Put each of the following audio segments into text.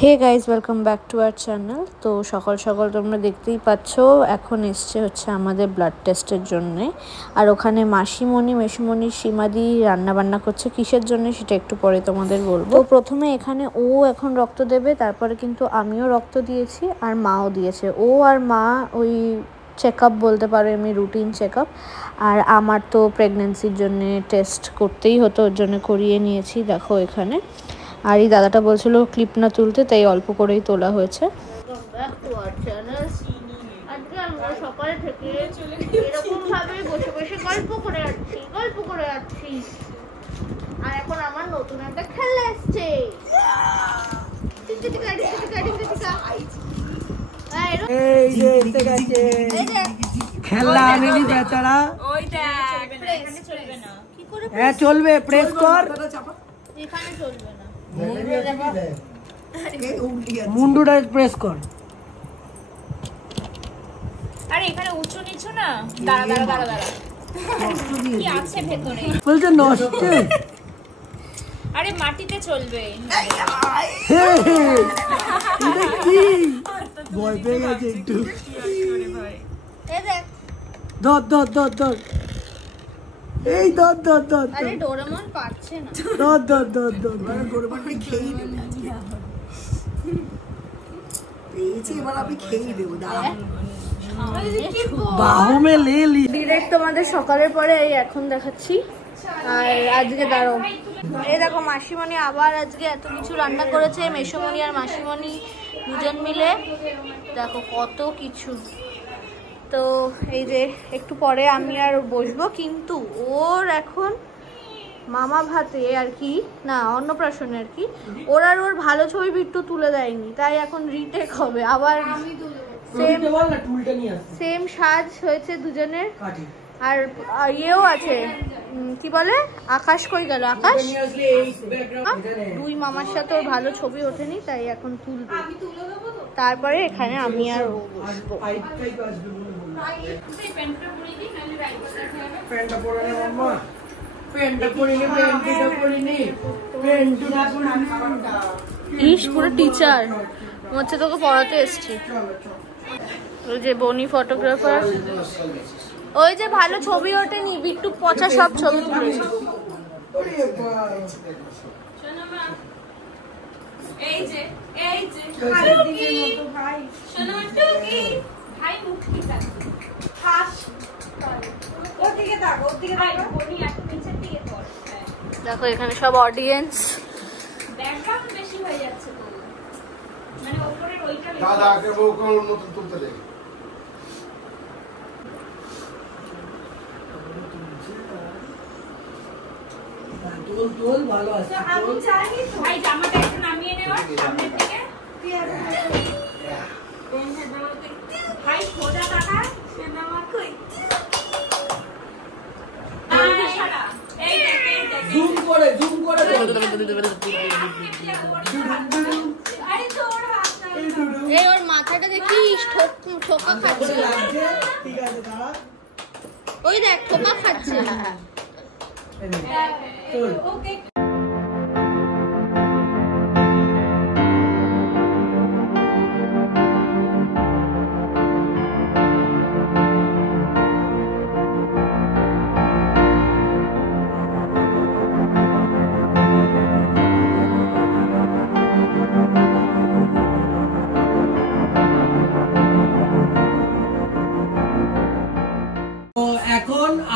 Hey guys welcome back to our channel. তো সকাল সকাল তোমরা দেখতেই পাচ্ছ এখন এসছে হচ্ছে আমাদের ব্লাড টেস্টের জন্যে। আর ওখানে মাসিমণি মেসুমণি সীমাদি রান্নাবান্না করছে কিসের জন্য সেটা একটু পরে তোমাদের বলবো। তো প্রথমে এখানে ও এখন রক্ত দেবে, তারপরে কিন্তু আমিও রক্ত দিয়েছি আর মাও দিয়েছে। ও আর মা ওই চেক আপ বলতে পারো, এমনি রুটিন চেক আপ। আর আমার তো প্রেগনেন্সির জন্যে টেস্ট করতেই হতো, ওর জন্য করিয়ে নিয়েছি। দেখো এখানে। আর এই দাদাটা বলছিল ক্লিপ না তুলতে, তাই অল্প করেই তোলা হয়েছে। আজকে আমরা সকালে থেকে এরকম ভাবে বসে বসে গল্প করে যাচ্ছি। আর এখন আমার নতুন একটা খেলা এসছে। খেলা আনেনি বেচারা। হ্যাঁ চলবে, প্রেস কর। এখানে চলবে না, মুন্ডুটা প্রেস কর। আরে এখানে উঁচু নিচু না, দাঁড়া কি আছে ভেতরে বলছে নষ্ট। আরে মাটিতে চলবে। ভয় পেয়ে গেছে একটু। ধর ধর ধর ধর, এই ধর ধর ধর। আরে ডোরেমন পারছে না। ধর ধর ধর ধর, ডোরেমনকে খেয়ে নেবে। পেয়েছি, এবার আমি খেয়ে দেবো। দাঁড়া, বাহুমে লে লি। ডিরেক্ট তোমাদের সকালের পরে এই এখন দেখাচ্ছি। আর আজকে দাঁড়াও, এই দেখো মাসিমণি আবার আজকে এত কিছু রান্না করেছে। মেসোমণি আর মাসিমণি দুজন মিলে দেখো কত কিছু। তো এই যে একটু পরে আমি আর বসবো, কিন্তু ওর এখন মামা ভাতে আর কি না অন্নপ্রাশনে আর কি ওর ভালো ছবি বিট্টু তুলে দেয়নি, তাই এখন রিটেক হবে আবার। সেম সাজ হয়েছে দুজনের। আর ইয়েও আছে, কি বলে আকাশ কই গেল আকাশ। দুই মামার সাথে ওর ভালো ছবি ওঠেনি, তাই এখন তুলবে। তারপরে এখানে আমি আর ও বসবো। ইস পুরো টিচার হচ্ছে, তোকে পড়াতে এসছি। ওই যে বনি ফটোগ্রাফার, ওই যে ভালো ছবি ওঠেনি বিট্টু পচা সব ছবি তুলেছে। দেখো এখানে সব অডিয়েন্স। ভালো আছে। জামাটা একটু নামিয়ে নেওয়ার সামনের থেকে। ভাই খোঁজা টাকা জুম করে এই ওর মাথাটা দেখিস, ঠোকা খাচ্ছে। ঠিক আছে দাঁড়া, ওই দেখ ঠোকা খাচ্ছে। ওকে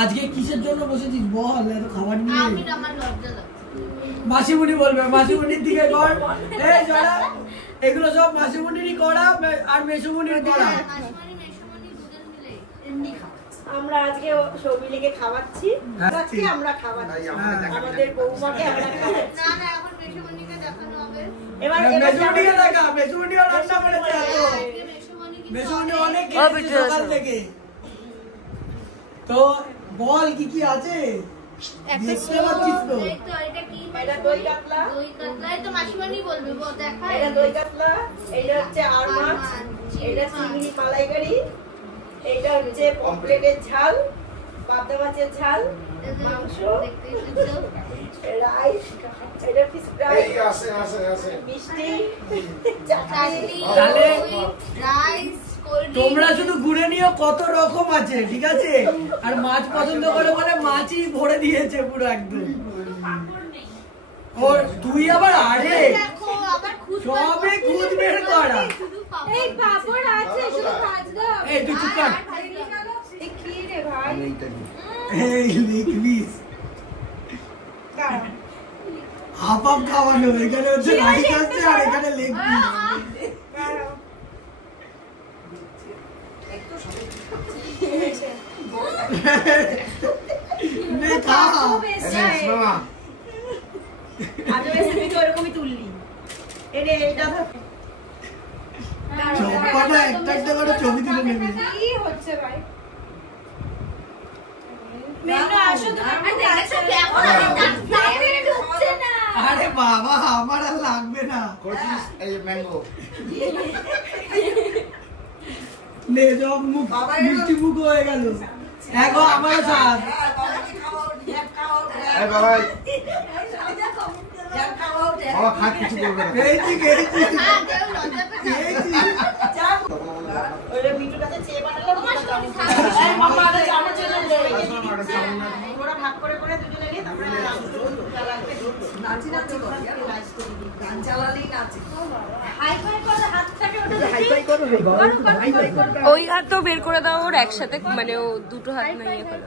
আজকে কিসের জন্য বসেছিস বল? এত খাবার নিয়ে মাসিমণি বলবে, মাসিমণির দিকে কর। এই জড়া, এগুলো সব মাসিমণিরই করা আর মেসুমণির করা। আমরা আজকে সৌমিলিকে খাওয়াচ্ছি, আমরা খাওয়াচ্ছি আমাদের বৌমাকে, আমরা খাওয়াচ্ছি। না এখন মেসুমণিকে দেখানো হবে। এবার মেসুমণিকে দেখা, মেসুমণিও রান্না করেছে। মেসুমণি অনেক সকাল থেকে। তো বল কি কি আছে? দেখতে পাচ্ছিস তো? এটা দই কাতলা, তো মাসিমণি বলবে দেখা। এটা দই কাতলা, এটা হচ্ছে আর মাছ, এটা চিংড়ি মালাইকারি, এটা হচ্ছে পমফ্রেটের ঝাল, পাবদা মাছের ঝাল, মাংস, রাইস, এটা ফিশ ফ্রাই, মিষ্টি, চাটনি, রাইস, তোমরা শুধু ঘুরে নিও, কত রকম আছে, ঠিক আছে? আর মাছ পছন্দ করে বলে মাছই ভরে দিয়েছে পুরো একদম। ওর তুই আবার আরে সবে খুদ বের করা। এই পাপড় আছে, শুধু ভাজ দাও। এই তুই চুপ কর। এই কি রে ভাই? এই লেগ পিস হাফ হাফ খাওয়ানো, এখানে হচ্ছে রাইস আসছে আর এখানে লেগ পিস। নে খা। আমি রেসিপি তো এরকমই তুললি। এটা চপ্পাটা একটা একটা করে ছবি তুলে নেবে। কি হচ্ছে ভাই? মেনু আসো তো। আরে দেখো কেমন দাঁতে ঢুকছে না। আরে বাবা আমার আর লাগবে না। এই ম্যাঙ্গো নে সব মুখ মিষ্টি মুখ হয়ে গেল। এখন আমারও স্বাদ। এই বাবা বাবা খাট কিছু করবে না। খেয়েছি খেয়েছি খেয়েছি। ওরে মিঠুর কাছে চেয়ে পাঠালাম। এই মামা আগে চামচ এনে দে। ওরা ভাগ করে করে দুজনে নিয়ে তারপরে নাচি করে গান চালালেই নাচে। হাই ফাই করে হাতটাকে ওটা হাই ফাই করো। ওই হাত তো বের করে দাও ওর একসাথে, মানে ও দুটো হাত না ইয়ে করে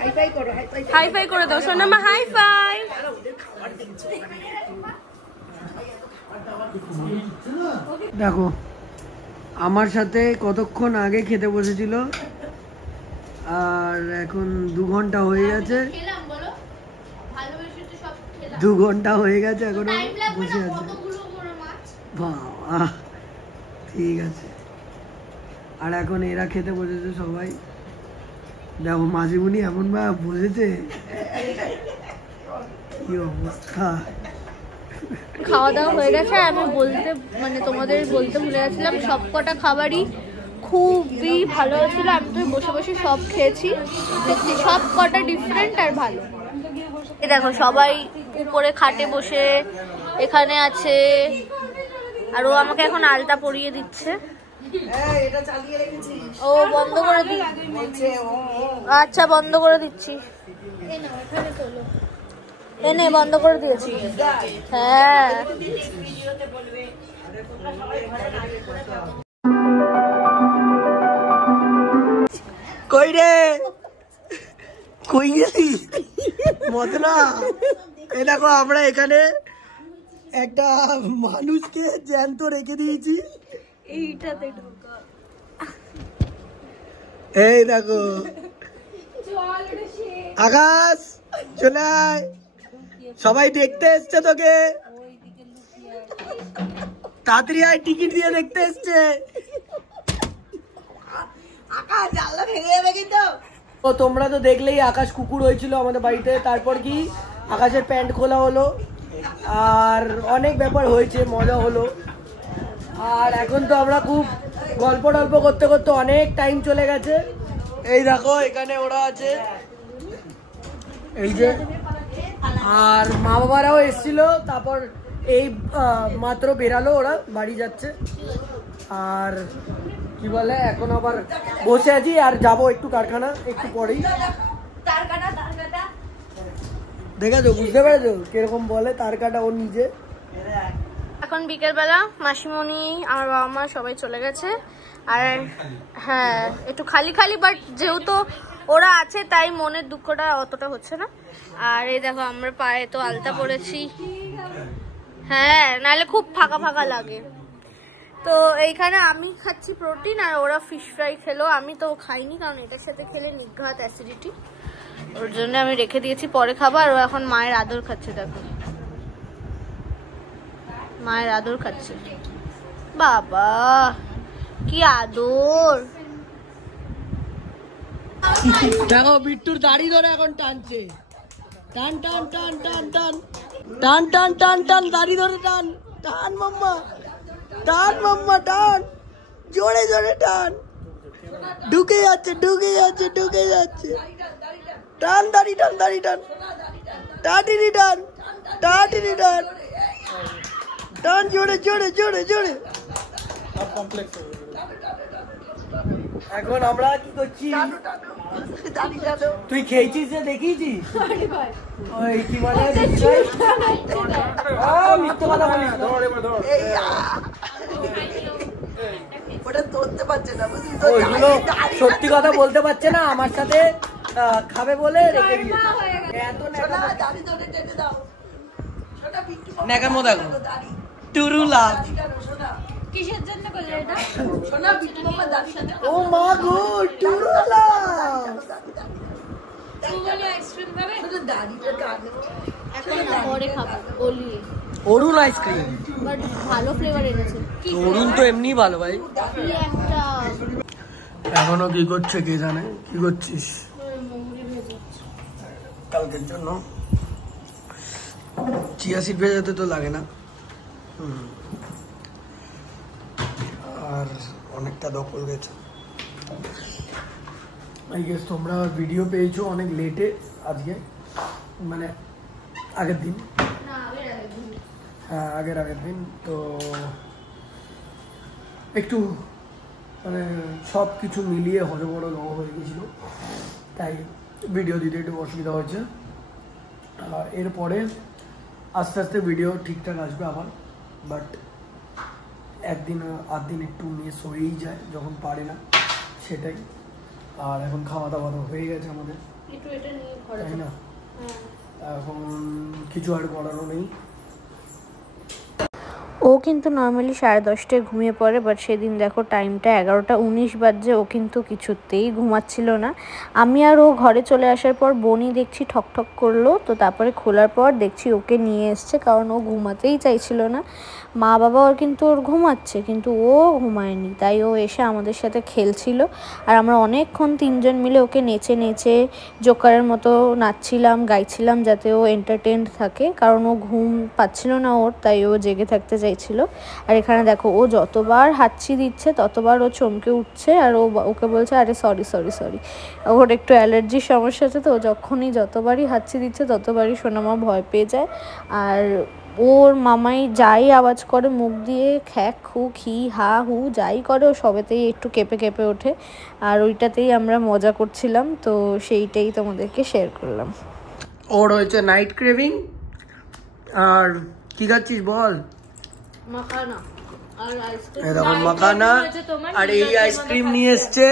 হাই ফাই করো, হাই ফাই। হাই ফাই করে দাও সোনামা, হাই ফাই। দেখো আমার সাথে কতক্ষণ আগে খেতে বসেছিল আর এখন 2 ঘন্টা হয়ে গেছে। 2 ঘন্টা হয়ে গেছে এখনো বসে আছে। বাবা ঠিক আছে। আর এখন এরা খেতে বসেছে সবাই। দেখো মাঝিমুনি এমন ভাবে বসেছে, কি অবস্থা। খাওয়া দাওয়া হয়ে গেছে। আমি তোমাদের বলতে ভুলে গেছিলাম, সব কটা খাবারই খুবই ভালো হয়েছিল। আমি তো বসে বসে সব খেয়েছি, সত্যি সব কটা ডিফারেন্ট আর ভালো। এই দেখো সবাই উপরে খাটে বসে এখানে আছে, আর ও আমাকে এখন আলতা পরিয়ে দিচ্ছে। এটা চালিয়ে রেখেছিস? ও বন্ধ করে দি। আচ্ছা বন্ধ করে দিচ্ছি। এনে বন্ধ করে দিয়েছি। হ্যাঁ কই রে, কই গেলি মদনা? এই দেখো আমরা এখানে একটা মানুষকে জ্যান্ত রেখে দিয়েছি। এইটাতে এই দেখো আকাশ চলে আয়, সবাই দেখতে এসছে তোকে, তাড়াতাড়ি আয়, টিকিট দিয়ে দেখতে এসছে। আকাশ জানলা ভেঙে যাবে কিন্তু। তো তোমরা তো দেখলেই আকাশ কুকুর হয়েছিল আমাদের বাড়িতে। তারপর কি আকাশের প্যান্ট খোলা হলো আর অনেক ব্যাপার হয়েছে, মজা হলো। আর এখন তো আমরা খুব গল্প টল্প করতে করতে অনেক টাইম চলে গেছে। এই দেখো এখানে ওরা আছে, এই যে, আর মা বাবারাও এসেছিল। তারপর এই মাত্র বেরালো, ওরা বাড়ি যাচ্ছে। আর কি বলে এখন আবার বসে আছি আর যাবো একটু কারখানা একটু পরেই। দেখেছো, বুঝতে পেরেছো কিরকম বলে তার কাটা ও নিজে। এখন বিকেলবেলা মাসিমণি আমার বাবা মা সবাই চলে গেছে। আর হ্যাঁ একটু খালি খালি, বাট যেহেতু ওরা আছে তাই মনের দুঃখটা অতটা হচ্ছে না। আর এই দেখো আমরা পায়ে তো আলতা পরেছি, হ্যাঁ নাহলে খুব ফাঁকা ফাঁকা লাগে। তো এইখানে আমি খাচ্ছি প্রোটিন আর ওরা ফিশ ফ্রাই খেলো। আমি তো খাইনি, কারণ এটার সাথে খেলে নিঘাত অ্যাসিডিটি, ওর জন্য আমি রেখে দিয়েছি, পরে খাবো। আর ও এখন মায়ের আদর খাচ্ছে, দেখো মায়ের আদর খাচ্ছে। বাবা কি আদর। দেখো বিট্টুর দাড়ি ধরে এখন টানছে, টান টান টান টান টান টান টান টান টান, দাড়ি ধরে টান টান মাম্মা, টান মাম্মা টান, জোরে জোরে টান, ঢুকে যাচ্ছে ঢুকে যাচ্ছে ঢুকে যাচ্ছে, টান দাড়ি টান দাড়ি টান। টাটিনি টান, টাটিনি টান, টান জোরে জোরে জোরে জোরে। এখন আমরা কি করছি? তুই খেয়েছিস যে দেখিয়েছিস? ওই কি বলে মিথ্যে কথা বলিস না। ওইগুলো সত্যি কথা বলতে পারছে না, আমার সাথে খাবে বলে রেখে দিয়েছে। ন্যাকামো দেখো টুরুলা। কিসের জন্য করলে এটা? ও মা গো টুরুলা। আইসক্রিম খাবে? এখন পরে খাবো গলিয়ে। অরুণ আইসক্রিম, বাট ভালো ফ্লেভার এনেছে। অরুণ তো এমনি ভালো ভাই। কি একটা এখনো কি করছে কে জানে। কি করছিস? কালকের জন্য চিয়া সিড ভেজাতে তো লাগে না। আর অনেকটা দখল গেছে। আই গেস তোমরা ভিডিও পেয়েছো অনেক লেটে আজকে, মানে আগের দিন। হ্যাঁ আগের দিন তো একটু মানে সব কিছু মিলিয়ে হজবড় হয়ে গেছিল, তাই ভিডিও দিতে একটু অসুবিধা হয়েছে। এরপরে আস্তে আস্তে ভিডিও ঠিকঠাক আসবে আবার, বাট একদিন আধ দিন একটু মিস হয়েই যায় যখন পারি না, সেটাই। আর এখন খাওয়া দাওয়া তো হয়ে গেছে আমাদের, তাই না? এখন কিছু আর করারও নেই। ও কিন্তু নর্মালি 10:30টায় ঘুমিয়ে পড়ে, বাট সেদিন দেখো টাইমটা 11:19 বাজছে, ও কিন্তু কিছুতেই ঘুমাচ্ছিল না। আমি আর ও ঘরে চলে আসার পর বনি দেখছি ঠকঠক করলো, তো তারপরে খোলার পর দেখছি ওকে নিয়ে এসছে, কারণ ও ঘুমাতেই চাইছিল না। মা বাবা ওর কিন্তু ওর ঘুমাচ্ছে, কিন্তু ও ঘুমায়নি, তাই ও এসে আমাদের সাথে খেলছিল। আর আমরা অনেকক্ষণ 3জন মিলে ওকে নেচে নেচে জোকারের মতো নাচছিলাম, গাইছিলাম, যাতে ও এন্টারটেইনড থাকে, কারণ ও ঘুম পাচ্ছিল না ওর, তাই ও জেগে থাকতে চাইছিল। আর এখানে দেখো ও যতবার হাঁচি দিচ্ছে ততবার ও চমকে উঠছে, আর ওকে বলছে আরে সরি সরি সরি। ওর একটু অ্যালার্জির সমস্যা আছে, তো যতবারই হাঁচি দিচ্ছে ততবারই সোনামা ভয় পেয়ে যায়। আর ওর মামাই যাই আওয়াজ করে মুখ দিয়ে, খ্যাক খুক হি হা হু যাই করে, ও সবেতেই একটু কেঁপে কেঁপে ওঠে। আর ওইটাতেই আমরা মজা করছিলাম, তো সেইটাই তোমাদেরকে শেয়ার করলাম। ওর হয়েছে নাইট ক্রেভিং। আর কি খাচ্ছিস বল? মাখানা আর আইসক্রিম। দেখো মাখানা, আর এই আইসক্রিম নিয়ে এসছে,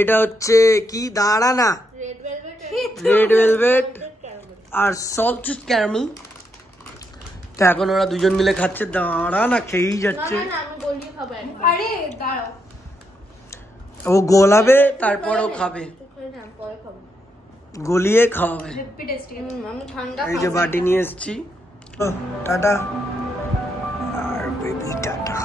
এটা হচ্ছে কি দাঁড়া না, রেড ভেলভেট আর সল্টেড ক্যারামেল। তো এখন ওরা দুজন মিলে খাচ্ছে, দাঁড়া না খেয়েই যাচ্ছে। আরে দাঁড়াও, ও গোলাবে তারপর ও খাবে, গলিয়ে খাওয়াবে। আমি ঠান্ডা এই যে বাটি নিয়ে এসছি। টাটা আর বেবি টাটা।